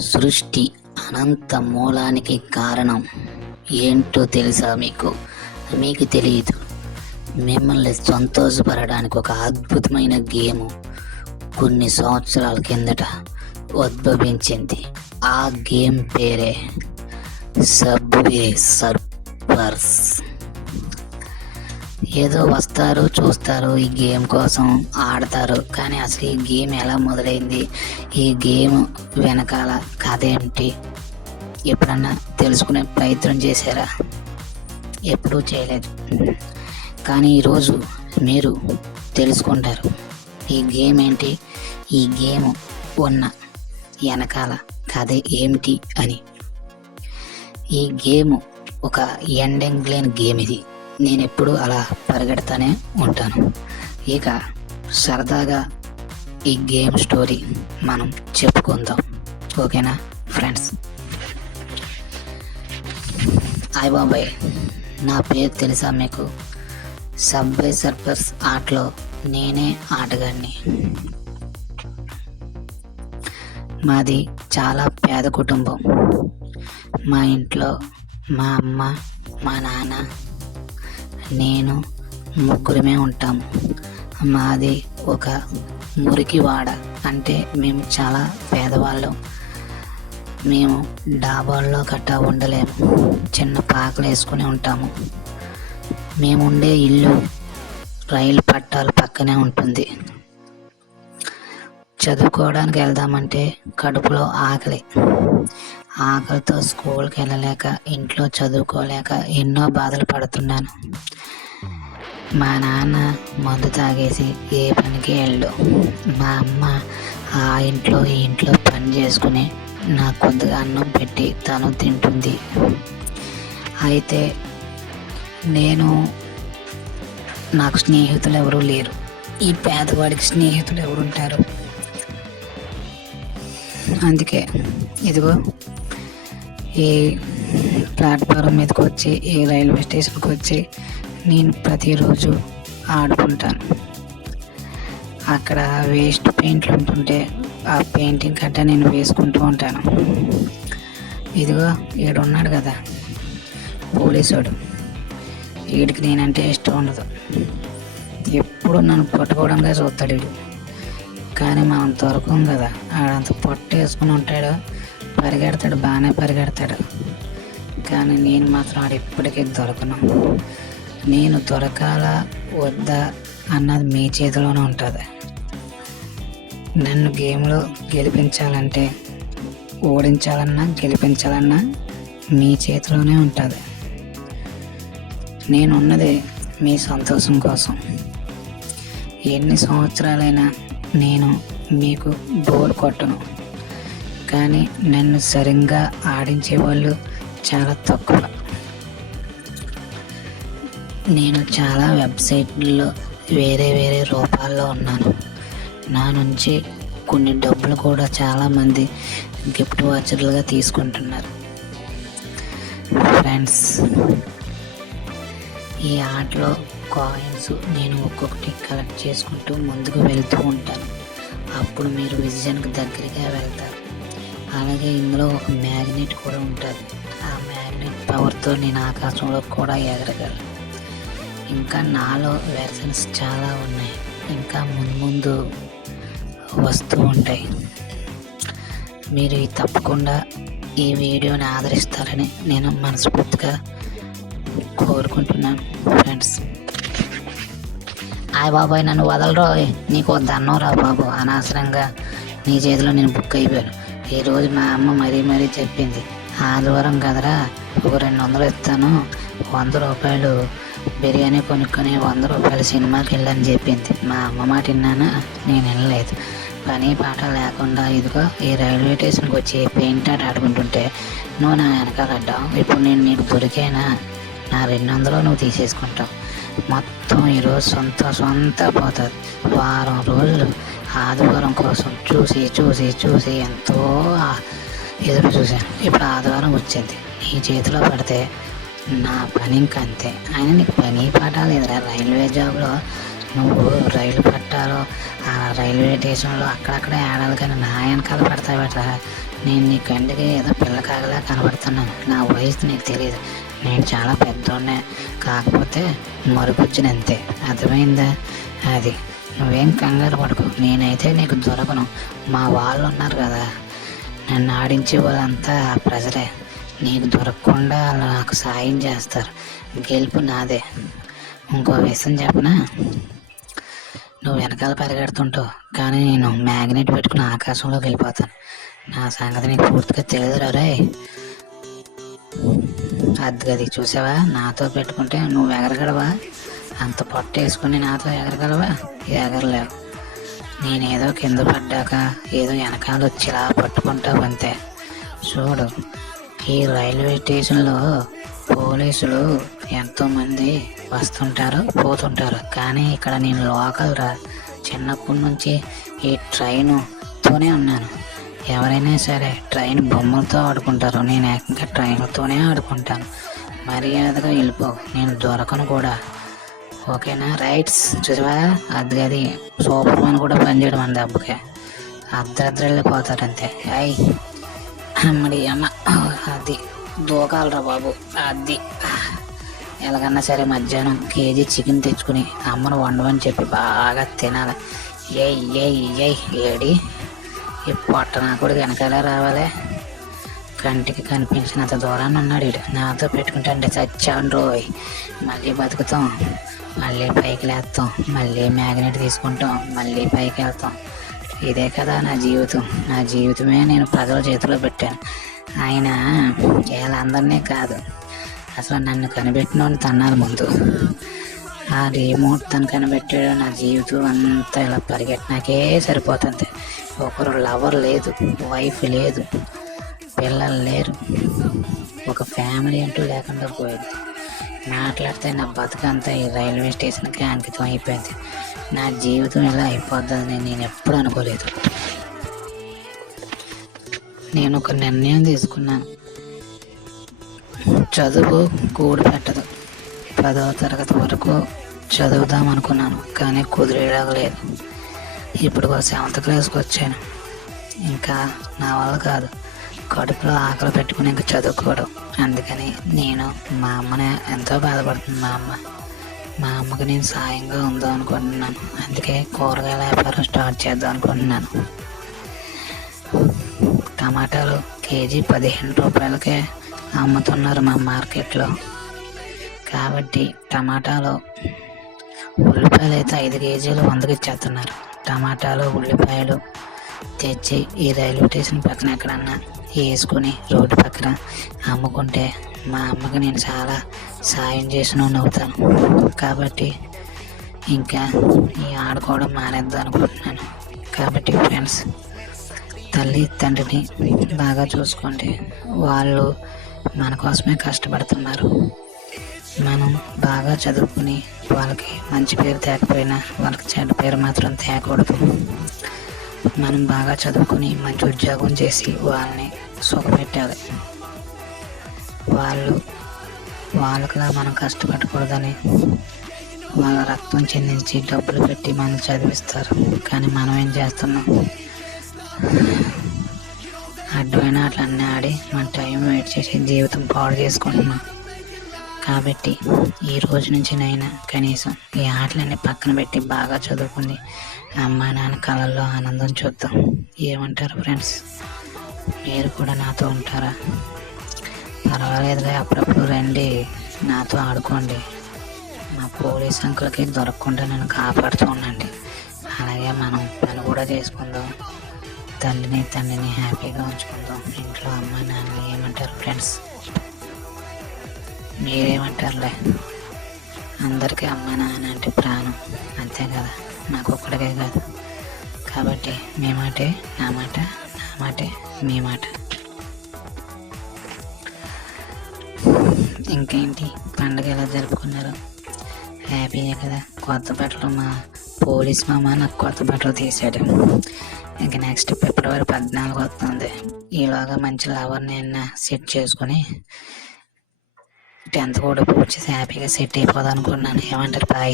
సృష్టి అనంత మూలానికి కారణం ఏంటో తెలుసా మీకు? మీకు తెలియదు మిమ్మల్ని సంతోషపడడానికి ఒక అద్భుతమైన గేమ్ కొన్ని సంవత్సరాల కిందట ఉద్భవించింది. ఆ గేమ్ పేరే సబ్వే సర్పర్స్. ఏదో వస్తారు చూస్తారు ఈ గేమ్ కోసం ఆడతారు. కానీ అసలు ఈ గేమ్ ఎలా మొదలైంది? ఈ గేమ్ వెనకాల కథ ఏమిటి ఎప్పుడన్నా తెలుసుకునే ప్రయత్నం చేశారా? ఎప్పుడూ చేయలేదు. కానీ ఈరోజు మీరు తెలుసుకుంటారు. ఈ గేమ్ ఏంటి? ఈ గేమ్ ఉన్న వెనకాల కథ ఏమిటి అని. ఈ గేమ్ ఒక ఎండింగ్ లేని గేమ్ ఇది. నేను ఎప్పుడు అలా పరిగెడతానే ఉంటాను. ఇక సరదాగా ఈ గేమ్ స్టోరీ మనం చెప్పుకుందాం. ఓకేనా ఫ్రెండ్స్? హాయ్ బాబాయ్ నా పేరు తెలుసా మీకు? సబ్వే సర్ఫర్స్ ఆటలో నేనే ఆటగాడిని. మాది చాలా పేద కుటుంబం. మా ఇంట్లో మా అమ్మ మా నాన్న నేను ముగ్గురమే ఉంటాము మాది ఒక మురికి వాడ అంటే మేము చాలా పేదవాళ్ళం. మేము డాబాల్లో గట్టా ఉండలేము. చిన్న పాకలు వేసుకుని ఉంటాము. మేము ఉండే ఇల్లు రైలు పట్టాల పక్కనే ఉంటుంది. చదువుకోవడానికి వెళ్దామంటే కడుపులో ఆకలి. ఆకలితో స్కూల్కి వెళ్ళలేక ఇంట్లో చదువుకోలేక ఎన్నో బాధలు పడుతున్నాను. మా నాన్న మందు తాగేసి ఏ పనికి వెళ్ళు మా అమ్మ ఆ ఇంట్లో ఈ ఇంట్లో పని చేసుకుని నాకు కొద్దిగా అన్నం పెట్టి తను తింటుంది. అయితే నేను నాకు స్నేహితులు ఎవరూ లేరు. ఈ పేదవాడికి స్నేహితులు ఎవరుంటారు? అందుకే ఇదిగో ఏ ప్లాట్ఫారం మీదకి వచ్చి ఏ రైల్వే స్టేషన్కి వచ్చి నేను ప్రతిరోజు ఆడుకుంటాను. అక్కడ వేస్ట్ పెయింట్లు ఉంటుంటే ఆ పెయింటింగ్ కట్ట నేను వేసుకుంటూ ఉంటాను. ఇదిగో ఈడున్నాడు కదా పోలీసుడు. వీడికి నేనంటే ఇష్టం ఉండదు. ఎప్పుడు నన్ను పట్టుకోవడంగా చూస్తాడు వీడు. కానీ మనం దొరకం కదా ఆడంత పొట్ట వేసుకుని ఉంటాడు. పరిగెడతాడు బాగానే పరిగెడతాడు. కానీ నేను మాత్రం ఆడు ఎప్పటికీ దొరకను. నేను దొరకాలా వద్దా అన్నది మీ చేతిలోనే ఉంటుంది. నన్ను గేమ్లో గెలిపించాలంటే ఓడించాలన్నా గెలిపించాలన్నా మీ చేతిలోనే ఉంటుంది. నేనున్నది మీ సంతోషం కోసం. ఎన్ని సంవత్సరాలైనా నేను మీకు బోర్ కొట్టను. కానీ నన్ను సరిగ్గా ఆడించే వాళ్ళు చాలా తక్కువ. నేను చాలా వెబ్సైట్లో వేరే వేరే రూపాల్లో ఉన్నాను. నా నుంచి కొన్ని డబ్బులు కూడా చాలామంది గిఫ్ట్ వాచర్లుగా తీసుకుంటున్నారు. ఫ్రెండ్స్ ఈ ఆటలో కాయిన్స్ నేను ఒక్కొక్కటి కలెక్ట్ చేసుకుంటూ ముందుకు వెళ్తూ ఉంటాను. అప్పుడు మీరు విజన్కి దగ్గరగా వెళ్తారు. అలాగే ఇందులో ఒక మ్యాగ్నెట్ కూడా ఉంటుంది. ఆ మ్యాగ్నెట్ పవర్తో నేను ఆకాశంలో కూడా ఎగరగలను. ఇంకా నాలో వెర్షన్స్ చాలా ఉన్నాయి. ఇంకా ముందు ముందు వస్తూ ఉంటాయి. మీరు తప్పకుండా ఈ వీడియోని ఆదరిస్తారని నేను మనస్ఫూర్తిగా కోరుకుంటున్నాను ఫ్రెండ్స్. ఆయ్ బాబాయ్ నన్ను వదలరో నీకు దన్నం రా బాబు. అనవసరంగా నీ చేతిలో నేను బుక్ అయిపోయాను. ఈరోజు మా అమ్మ మరీ మరీ చెప్పింది. ఆదివారం కదరా ఒక రెండు వందలు ఇస్తాను వంద రూపాయలు బిర్యానీ కొనుక్కొని వంద రూపాయలు సినిమాకి వెళ్ళని చెప్పింది. మా అమ్మ మాట విన్నానా? నేను వెళ్ళలేదు పని పాట లేకుండా ఇదిగో ఈ రైల్వే స్టేషన్కి వచ్చి పెయింట్ ఆట ఆడుకుంటుంటే నువ్వు నా వెనకాలడ్డావు ఇప్పుడు నేను నీకు దొరికేనా? నా రెండు వందలు నువ్వు తీసేసుకుంటావు. మొత్తం ఈరోజు సొంత సొంత పోతుంది. వారం రోజులు ఆదివారం కోసం చూసి చూసి చూసి ఎంతో ఎదురు చూశాను. ఇప్పుడు ఆదివారం వచ్చింది. నీ చేతిలో పడితే నా పని ఇంకా అంతే ఆయన నీకు పని పాట లేదురా. రైల్వే జాబ్లో నువ్వు రైలు పట్టాలో ఆ రైల్వే స్టేషన్లో అక్కడక్కడ ఆడాలి కానీ నా వెనకాల పడతావేట్రా. నేను నీ కంటికి ఏదో పిల్ల కాగలా కనబడుతున్నాను. నా వయసు నీకు తెలియదు నేను చాలా పెద్దోన్నే కాకపోతే మరుగుజ్జుని అంతే. అర్థమైందా? అది నువ్వేం కంగారు పడుకో. నేనైతే నీకు దొరకను. మా వాళ్ళు ఉన్నారు కదా. నన్ను ఆడించే వాళ్ళంతా ఆ ప్రజలే. నీకు దొరకకుండా వాళ్ళు నాకు సాయం చేస్తారు. గెలుపు నాదే. ఇంకో విషయం చెప్పనా? నువ్వు వెనకాల పరిగెడుతుంటావు. కానీ నేను మ్యాగ్నెట్ పెట్టుకుని ఆకాశంలోకి వెళ్ళిపోతాను. నా సంగతి నీకు పూర్తిగా తెలియదురా రే అది గది చూసావా? నాతో పెట్టుకుంటే నువ్వు ఎగరగలవా? అంత పొట్ట వేసుకుని నాతో ఎగరగలవా? ఎగరలేవు. నేనేదో కింద పడ్డాక ఏదో వెనకాల వచ్చి ఇలా పట్టుకుంటావు అంతే. చూడు ఈ రైల్వే స్టేషన్లో పోలీసులు ఎంతోమంది వస్తుంటారు పోతుంటారు. కానీ ఇక్కడ నేను లోకల్ రా చిన్నప్పటి నుంచి ఈ ట్రైన్తోనే ఉన్నాను. ఎవరైనా సరే ట్రైన్ బొమ్మలతో ఆడుకుంటారు. నేను ఏకంగా ట్రైన్లతోనే ఆడుకుంటాను. మర్యాదగా వెళ్ళిపో. నేను దొరకను కూడా. ఓకేనా? రైట్స్. చూసావా? అది అది సూపర్ మ్యాన్ కూడా పనిచేయడం మన దెబ్బకి అర్ధరాత్రి వెళ్ళిపోతారు అంతే. అయ్ అమ్మడి అమ్మ. అది దూకాలరా బాబు. అది. ఎలాగన్నా సరే మధ్యాహ్నం కేజీ చికెన్ తెచ్చుకుని అమ్మను వండమని చెప్పి బాగా తినాలి. ఏయ్ ఏయ్ ఏయ్ ఏడి. ఈ పొట్ట కూడా వెనకాలే రావాలి. కంటికి కనిపించినంత దూరాన్ని ఉన్నాడు వీడు నాతో పెట్టుకుంటే అంటే చచ్చాను రోయ్. మళ్ళీ బతుకుతాం. మళ్ళీ పైకి లేస్తాం. మళ్ళీ మ్యాగ్నెట్ తీసుకుంటాం. మళ్ళీ పైకి వెళ్తాం. ఇదే కదా నా జీవితం. నా జీవితమే నేను ప్రజల చేతిలో పెట్టాను. ఆయన వీళ్ళందరినీ కాదు. అసలు నన్ను కనిపెట్టినోని తన్నారు ముందు. ఆ రిమోట్ తను కనిపెట్టాడు. నా జీవితం అంతా ఇలా పరిగెట్టినాకే సరిపోతుంది. ఒకరు లవర్ లేదు వైఫ్ లేదు పిల్లలు లేరు. ఒక ఫ్యామిలీ అంటూ లేకుండా పోయింది. మాట్లాడితే నా బతుకంతా ఈ రైల్వే స్టేషన్కి అంకితం అయిపోయింది. నా జీవితం ఇలా అయిపోద్దని నేను ఎప్పుడు అనుకోలేదు. నేను ఒక నిర్ణయం తీసుకున్నాను. చదువు కూడి పెట్టదు. పదవ తరగతి వరకు చదువుదాం అనుకున్నాను కానీ కుదిరేలాగలేదు ఇప్పుడు సెవెంత్ క్లాస్కి వచ్చాను. ఇంకా నా వల్ల కాదు. కడుపులో ఆకలి పెట్టుకుని ఇంకా చదువుకోవడం. అందుకని నేను మా అమ్మనే ఎంతో బాధపడుతుంది మా అమ్మ. మా అమ్మకి నేను సాయంగా ఉందాం అనుకుంటున్నాను. అందుకే కూరగాయల వ్యాపారం స్టార్ట్ చేద్దాం అనుకుంటున్నాను. టమాటాలు కేజీ పదిహేను రూపాయలకే అమ్ముతున్నారు మా మార్కెట్లో. కాబట్టి టమాటాలు ఉల్లిపాయలు అయితే ఐదు కేజీలు వందకి ఇచ్చేస్తున్నారు. టమాటాలు ఉల్లిపాయలు తెచ్చి ఈ రైల్వే స్టేషన్ పక్కన ఎక్కడన్నా వేసుకొని రోడ్డు పక్కన అమ్ముకుంటే మా అమ్మకి నేను చాలా సాయం చేసిన అవుతాను. కాబట్టి ఇంకా ఈ ఆడుకోవడం మానేద్దాం అనుకుంటున్నాను. కాబట్టి ఫ్రెండ్స్ తల్లి తండ్రిని బాగా చూసుకోండి. వాళ్ళు మన కోసమే కష్టపడుతున్నారు. మనం బాగా చదువుకుని వాళ్ళకి మంచి పేరు తేకపోయినా వాళ్ళకి చెడ్డ పేరు మాత్రం తేకూడదు. మనం బాగా చదువుకుని మంచి ఉద్యోగం చేసి వాళ్ళని సుఖపెట్టాలి. వాళ్ళు వాళ్ళకిలా మనం కష్టపడకూడదని వాళ్ళ రక్తం చెందించి డబ్బులు పెట్టి మనం చదివిస్తారు. కానీ మనం ఏం చేస్తున్నాం? అడ్డమైన అట్లన్నీ ఆడి మన టైం వెయిట్ చేసి జీవితం పాడు చేసుకుంటున్నాం. కాబట్టి ఈ రోజు నుంచి నైనా కనీసం ఈ ఆటలన్నీ పక్కన పెట్టి బాగా చదువుకుని అమ్మా నాన్న కళల్లో ఆనందం చూద్దాం. ఏమంటారు ఫ్రెండ్స్? మీరు కూడా నాతో ఉంటారా? పర్వాలేదులే అప్పుడప్పుడు రండి. నాతో ఆడుకోండి. మా పోలీస్ అంకులకి దొరకకుండా నన్ను కాపాడుతూ ఉండండి. అలాగే మనం పని కూడా చేసుకుందాం. తల్లిని తండ్రిని హ్యాపీగా ఉంచుకుందాం. ఇంట్లో అమ్మ నాన్న ఏమంటారు ఫ్రెండ్స్? మీరేమంటారులే? అందరికీ అమ్మ నాన్న అంటే ప్రాణం. అంతే కదా? నాకు ఒక్కడికే కాదు. కాబట్టి మీ మాటే నా మాట నా మాటే మీ మాట. ఇంకేంటి? పండుగ ఎలా జరుపుకున్నారు? హ్యాపీయే కదా? కొత్త బట్టలు మా పోలీస్ మామ నాకు కొత్త బట్టలు తీసాడు. ఇంక నెక్స్ట్ ఫిబ్రవరి పద్నాలుగు వస్తుంది. ఈలోగా మంచి లవర్ని సెట్ చేసుకొని టెన్త్ కూడా పూర్తి చేసి హ్యాపీగా సెట్ అయిపోదాం అనుకున్నాను ఏమంటారు బాయ్?